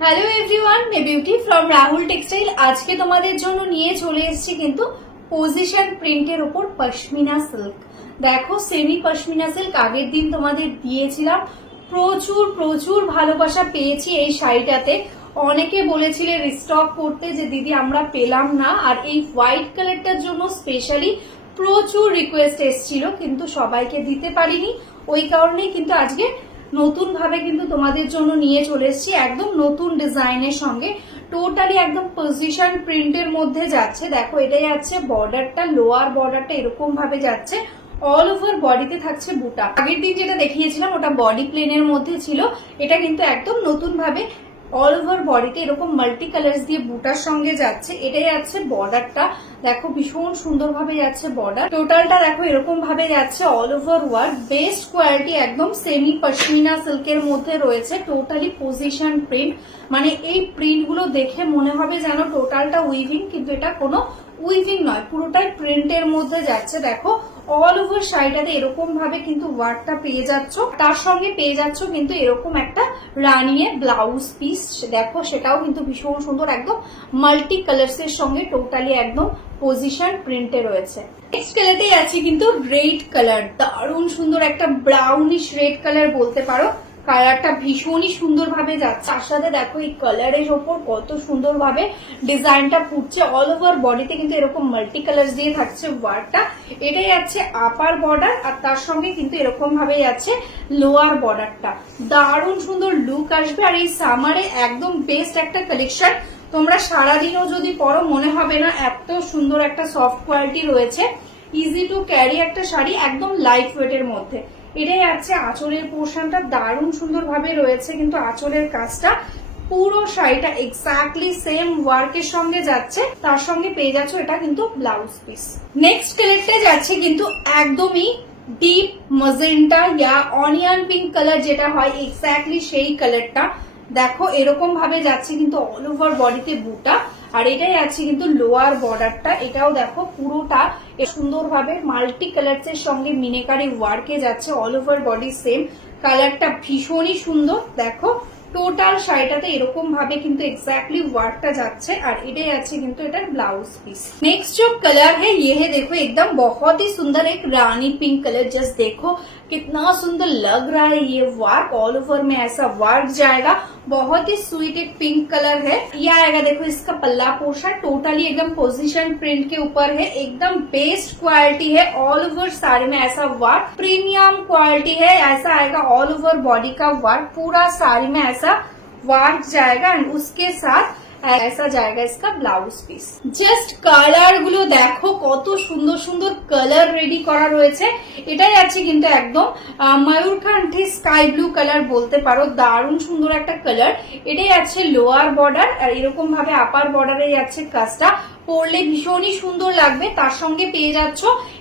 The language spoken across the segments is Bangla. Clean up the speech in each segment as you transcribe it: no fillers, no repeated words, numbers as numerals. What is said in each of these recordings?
Hello everyone, May beauty from Rahul textile. আজকে তোমাদের জন্য নিয়ে চলে এসেছি কিন্তু পজিশন প্রিন্টের উপর পশমিনা সিল্ক। দেখো, সেমি পশমিনা সিল্ক আগের দিন তোমাদের দিয়েছিলাম, প্রচুর প্রচুর ভালোবাসা পেয়েছি এই শাড়িটাতে। অনেকে বলেছিলে রিস্টক করতে, যে দিদি আমরা পেলাম না, আর এই হোয়াইট কালারটার জন্য স্পেশালি প্রচুর রিকোয়েস্ট এসেছিল, কিন্তু সবাইকে দিতে পারিনি। ওই কারণেই কিন্তু আজকে নতুন ভাবে কিন্তু তোমাদের জন্য নিয়ে চলে এসেছি, একদম নতুন ডিজাইনের সঙ্গে। টোটালি একদম পজিশন প্রিন্টের মধ্যে যাচ্ছে। দেখো, এটাই যাচ্ছে বর্ডারটা, লোয়ার বর্ডারটা এরকম ভাবে যাচ্ছে, অল ওভার বডিতে থাকছে বুটা। আগের দিন যেটা দেখিয়েছিলাম ওটা বডি প্লেনের মধ্যে ছিল, এটা কিন্তু একদম নতুন ভাবে অল ওভার বডিতে এরকম মাল্টি কালার্স দিয়ে বুটার সঙ্গে যাচ্ছে। এটাই যাচ্ছে বর্ডারটা, দেখো ভীষণ সুন্দর ভাবে যাচ্ছে বর্ডার। টোটালটা দেখো এরকম ভাবে যাচ্ছে all over work. Best quality, একদম সেমি পশমিনা সিল্কের মধ্যে রয়েছে, টোটালি পজিশন প্রিন্ট। মানে এই প্রিন্ট গুলো দেখে মনে হবে যেন টোটালটা উইভিং, কিন্তু এটা কোনো উইভিং নয়, পুরোটাই প্রিন্টের মধ্যে যাচ্ছে। দেখো অল ওভার শাড়িটাতে এরকম ভাবে কিন্তু ওয়ার্কটা পেয়ে যাচ্ছ, তার সঙ্গে পেয়ে যাচ্ছ কিন্তু এরকম একটা রানিয়ে ব্লাউজ পিস। দেখো সেটাও কিন্তু ভীষণ সুন্দর, একদম মাল্টি কালার্স এর সঙ্গে টোটালি একদম পজিশন প্রিন্টে রয়েছে। নেক্সট কালারতেই আছে কিন্তু রেড কালার, দারুণ সুন্দর একটা ব্রাউনিশ রেড কালার বলতে পারো। কালারটা ভীষণই সুন্দর ভাবে যাচ্ছে। তার সাথে দেখো এই কালারের ওপর কত সুন্দর ভাবে ডিজাইনটা ফুটছে। অল ওভার বডিতে কিন্তু এরকম মাল্টি কালার দিয়ে থাকছে ওয়ার্কটা। এটাই যাচ্ছে আপার বর্ডার, আর তার সঙ্গে কিন্তু এরকম ভাবে যাচ্ছে লোয়ার বর্ডারটা। দারুণ সুন্দর লুক আসবে, আর এই সামারে একদম বেস্ট একটা কালেকশন। তোমরা সারাদিনও যদি পরো মনে হবে না, এত সুন্দর একটা সফট কোয়ালিটি রয়েছে। ইজি টু ক্যারি একটা শাড়ি, একদম লাইট ওয়েট এর মধ্যে। এটাই আছে আঁচলের পোর্শনটা, দারুণ সুন্দর ভাবে রয়েছে কিন্তু আঁচলের কাজটা। পুরো শাড়িটা এক্স্যাক্টলি সেম ওয়ার্কের সঙ্গে যাচ্ছে, তার সঙ্গে পেয়ে যাচ্ছ এটা কিন্তু ব্লাউজ পিস। নেক্সট কালারটা যাচ্ছে কিন্তু একদমই ডিপ মজেন্টা ইয়া অনিয়ন পিঙ্ক কালার যেটা হয়, এক্স্যাক্টলি সেই কালারটা। দেখো এরকম ভাবে যাচ্ছে কিন্তু অল ওভার বডিতে বুটা, আর এটাই আছে কিন্তু লোয়ার বর্ডারটা। এটাও দেখো পুরোটা সুন্দর ভাবে মাল্টি কালার্স এর সঙ্গে মিনেকারি ওয়ার্কে যাচ্ছে, অল ওভার বডি সেম কালারটা ভীষণই সুন্দর। দেখো টোটাল শাড়িটাতে এরকম ভাবে কিন্তু এক্স্যাक्टली ওয়ার্কটা যাচ্ছে, আর এটাই আছে কিন্তু এটার ব্লাউজ পিস। नेक्स्ट जो कलर है ये है, देखो एकदम बहुत ही सुंदर एक रानी पिंक कलर। जस्ट देखो कितना सुंदर लग रहा है ये वर्क, ऑल ओवर में ऐसा वर्क जाएगा। बहुत ही स्वीट एक पिंक कलर है। ये आएगा, देखो इसका पल्ला पोर्शन टोटली एकदम पोजीशन प्रिंट के ऊपर है, एकदम बेस्ट क्वालिटी है। ऑल ओवर साड़ी में ऐसा वर्क प्रीमियम क्वालिटी है, ऐसा आएगा ऑल ओवर बॉडी का वर्क, पूरा साड़ी में ऐसा वर्क जाएगा, एंड उसके साथ ऐसा जाएगा इसका ब्लाउज পিস। জাস্ট কালার গুলো দেখো কত সুন্দর সুন্দর কালার রেডি করা রয়েছে। এটাই আছে কিন্তু একদম ময়ূরকান্ঠী স্কাই ব্লু কালার বলতে পারো, দারুণ সুন্দর একটা কালার। এটাই আছে লোয়ার বর্ডার, আর এরকম ভাবে আপার বর্ডারে যাচ্ছে কাজটা। পরলে ভীষণই সুন্দর লাগবে, তার সঙ্গে পেয়ে যাচ্ছ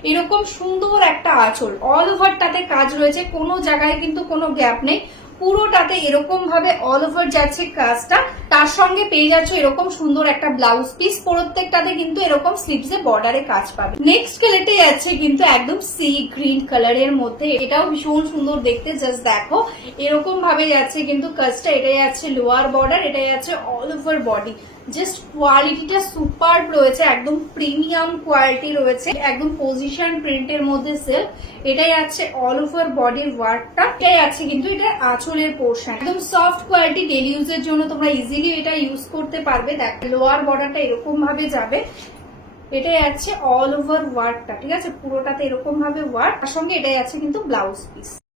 এরকম সুন্দর একটা আঁচল। অল ওভারটাতে কাজ রয়েছে, কোনো জায়গায় কিন্তু কোনো গ্যাপ নেই, পুরোটাতে এরকম ভাবে অল ওভার যাচ্ছে কাজটা। তার সঙ্গে পেয়ে যাচ্ছ এরকম সুন্দর একটা ব্লাউজ পিস, প্রত্যেকটাতে কিন্তু এরকম স্লিভসে বর্ডারে কাজ পাবে। নেক্সট কালারটা যাচ্ছে কিন্তু একদম সি গ্রিন কালারের মধ্যে, এটাও ভীষণ সুন্দর দেখতে। জাস্ট দেখো এরকম ভাবে যাচ্ছে কিন্তু কাজটা। এটাই যাচ্ছে লোয়ার বর্ডার, এটাই যাচ্ছে অল ওভার বডি। জাস্ট কোয়ালিটিটা সুপার রয়েছে, একদম প্রিমিয়াম কোয়ালিটি রয়েছে, একদম পজিশন প্রিন্টের মধ্যে সিল্ক। এটাই আছে অল ওভার বডির ওয়ার্কটা। এটাই আছে কিন্তু এটা আঁচলের পোর্শন, একদম সফট কোয়ালিটি, ডেলি ইউজের জন্য তোমরা ইজিলি এটা ইউজ করতে পারবে। দেখ লোয়ার বর্ডারটা এরকম ভাবে যাবে, এটাই আছে অল ওভার ওয়ার্কটা, ঠিক আছে পুরোটাতে এরকম ভাবে ওয়ার্ক, তার সঙ্গে এটাই আছে কিন্তু ব্লাউজ পিস।